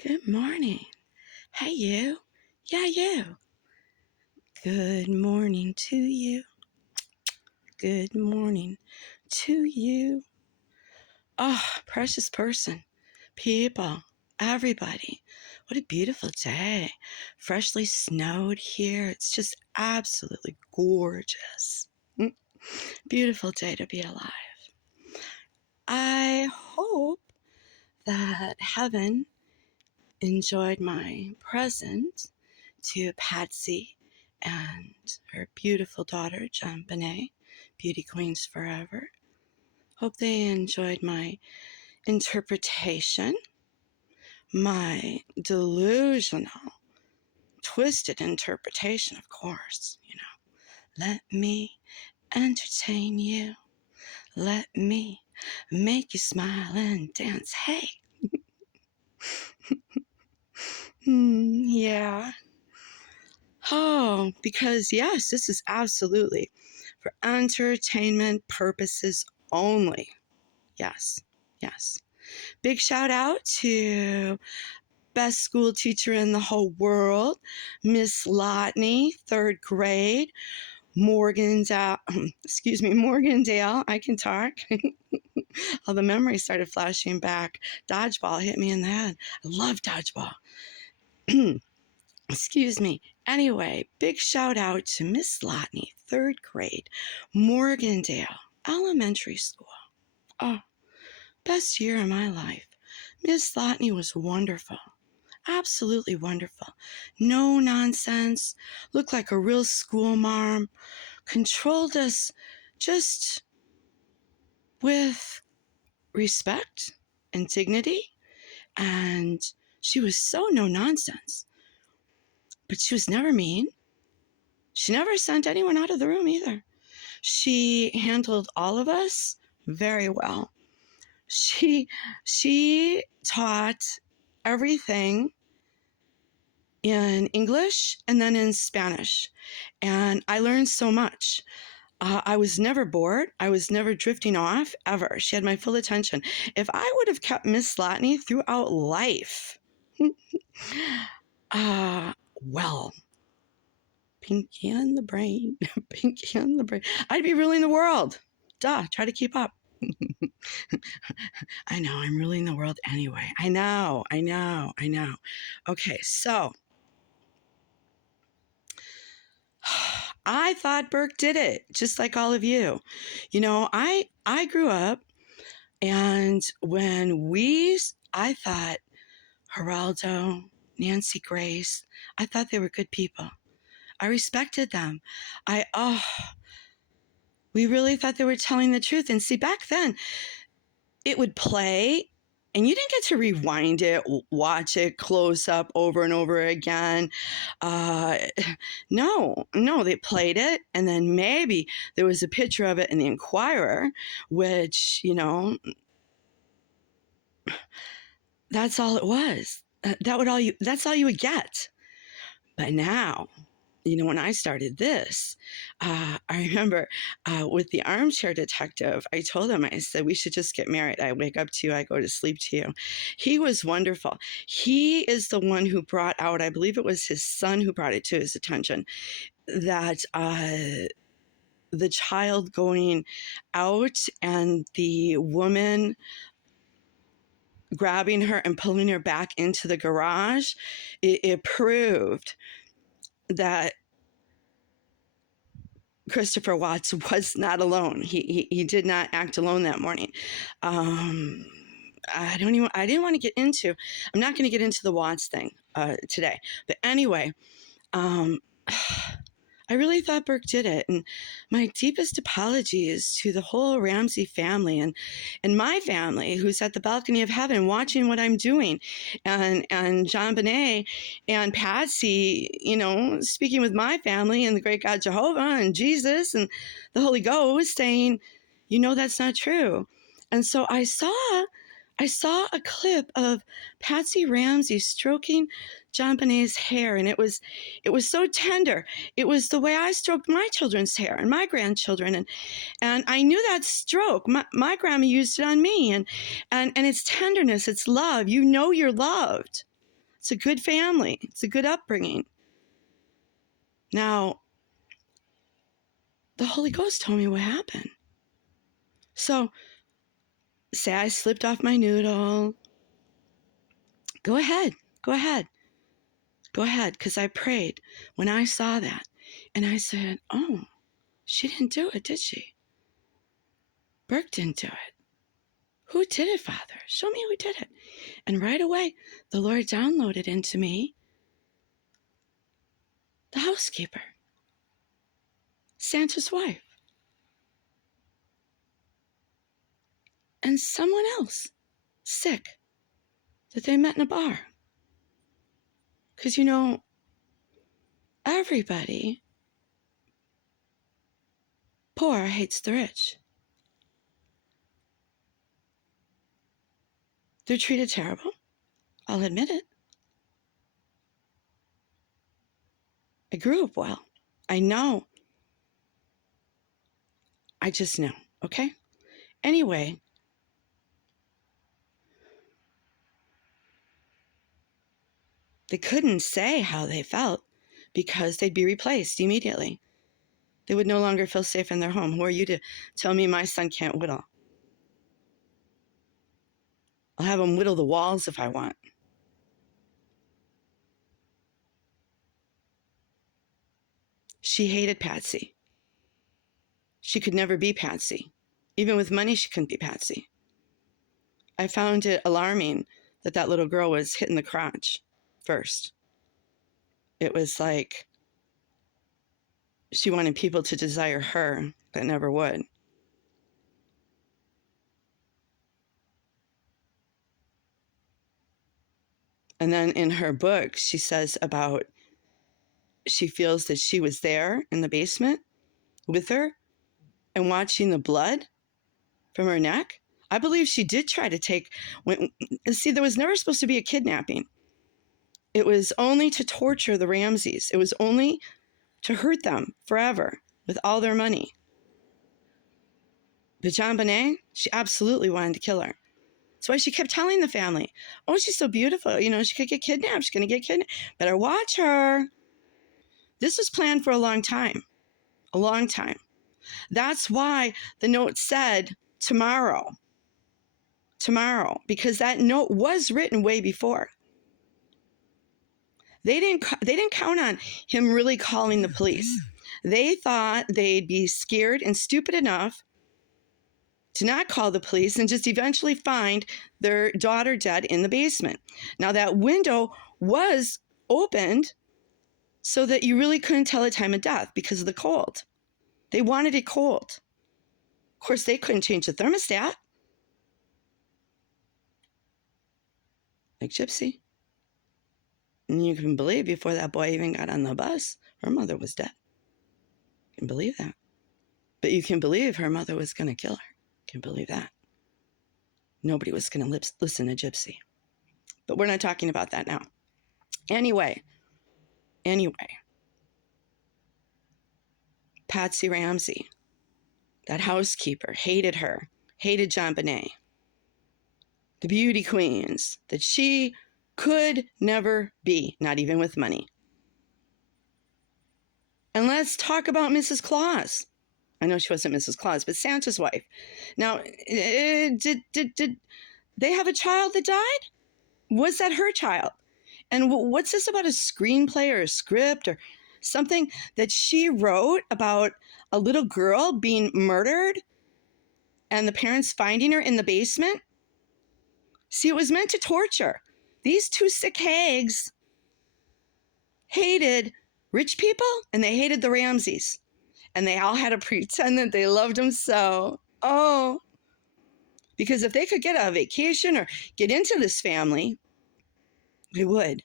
Good morning. Hey, you. Yeah, you. Good morning to you. Good morning to you. Oh, precious person, people, everybody. What a beautiful day. Freshly snowed here. It's just absolutely gorgeous. Beautiful day to be alive. I hope that heaven enjoyed my present to Patsy and her beautiful daughter, JonBenét, Beauty Queens Forever. Hope they enjoyed my interpretation, my delusional, twisted interpretation, of course. Let me entertain you. Let me make you smile and dance. Hey. Yeah. Oh, because yes, this is absolutely for entertainment purposes only. Yes, yes. Big shout out to best school teacher in the whole world, Miss Lotney, third grade, Morgandale. I can talk. All the memories started flashing back. Dodgeball hit me in the head. I love dodgeball. Excuse me. Anyway, big shout out to Miss Lotney, third grade, Morgandale Elementary School. Oh, best year of my life. Miss Lotney was wonderful. Absolutely wonderful. No nonsense. Looked like a real school marm. Controlled us just with respect and dignity. And she was so no nonsense. But she was never mean. She never sent anyone out of the room either. She handled all of us very well. She taught everything in English and then in Spanish. And I learned so much. I was never bored. I was never drifting off, ever. She had my full attention. If I would have kept Miss Lotney throughout life, well, pinky in the brain, pinky in the brain, I'd be ruling the world. Duh, try to keep up. I know, I'm ruling the world anyway. I know. Okay, so I thought Burke did it, just like all of you. I grew up, and I thought Geraldo, Nancy Grace, I thought they were good people. I respected them. We really thought they were telling the truth. And see, back then, it would play, and you didn't get to rewind it, watch it close up over and over again. No, they played it, and then maybe there was a picture of it in the Inquirer, which, that's all it was. That's all you would get. But now, when I started this, I remember with the armchair detective, I told him, I said, we should just get married. I wake up to you, I go to sleep to you. He was wonderful. He is the one who brought out, I believe it was his son who brought it to his attention, that the child going out and the woman grabbing her and pulling her back into the garage, it proved that Christopher Watts was not alone. He did not act alone that morning. I didn't want to get into, I'm not going to get into the Watts thing today. But anyway, I really thought Burke did it. And my deepest apologies to the whole Ramsey family and my family, who's at the balcony of heaven watching what I'm doing. And JonBenét and Patsy, speaking with my family and the great God Jehovah and Jesus and the Holy Ghost saying, that's not true. And so I saw a clip of Patsy Ramsey stroking JonBenét's hair, and it was so tender. It was the way I stroked my children's hair and my grandchildren, and I knew that stroke. My grandma used it on me, and it's tenderness, it's love. You're loved. It's a good family. It's a good upbringing. Now, the Holy Ghost told me what happened. So, say I slipped off my noodle. Go ahead, because I prayed when I saw that. And I said, oh, she didn't do it, did she? Burke didn't do it. Who did it, Father? Show me who did it. And right away, the Lord downloaded into me the housekeeper, Santa's wife, and someone else sick that they met in a bar. Because, everybody poor hates the rich. They're treated terrible. I'll admit it. I grew up well. I know. I just know, okay? Anyway, they couldn't say how they felt because they'd be replaced immediately. They would no longer feel safe in their home. Who are you to tell me my son can't whittle? I'll have him whittle the walls if I want. She hated Patsy. She could never be Patsy. Even with money, she couldn't be Patsy. I found it alarming that little girl was hit in the crotch first. It was like she wanted people to desire her, but never would. And then in her book, she says about she feels that she was there in the basement with her and watching the blood from her neck. I believe she did try to take, there was never supposed to be a kidnapping. It was only to torture the Ramseys. It was only to hurt them forever with all their money. But JonBenét, she absolutely wanted to kill her. That's why she kept telling the family, oh, she's so beautiful. She could get kidnapped. She's going to get kidnapped. Better watch her. This was planned for a long time. A long time. That's why the note said tomorrow. Tomorrow. Because that note was written way before. They didn't count on him really calling the police. They thought they'd be scared and stupid enough to not call the police and just eventually find their daughter dead in the basement. Now, that window was opened so that you really couldn't tell a time of death because of the cold. They wanted it cold. Of course, they couldn't change the thermostat. Like Gypsy. And you can believe before that boy even got on the bus, her mother was dead. You can believe that. But you can believe her mother was going to kill her. You can believe that. Nobody was going to listen to Gypsy. But we're not talking about that now. Anyway. Patsy Ramsey, that housekeeper, hated her, hated JonBenét. The beauty queens that she could never be, not even with money. And let's talk about Mrs. Claus. I know she wasn't Mrs. Claus, but Santa's wife. Now, did they have a child that died? Was that her child? And what's this about a screenplay or a script or something that she wrote about a little girl being murdered and the parents finding her in the basement? See, it was meant to torture. These two sick hags hated rich people and they hated the Ramseys. And they all had to pretend that they loved them so. Oh. Because if they could get a vacation or get into this family, they would.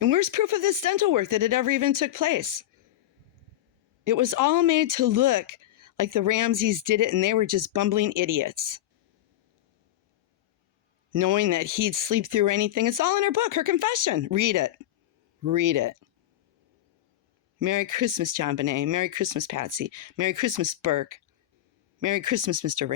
And where's proof of this dental work that it ever even took place? It was all made to look like the Ramseys did it and they were just bumbling idiots. Knowing that he'd sleep through anything. It's all in her book, her confession. Read it. Read it. Merry Christmas, JonBenét. Merry Christmas, Patsy. Merry Christmas, Burke. Merry Christmas, Mr. Ray.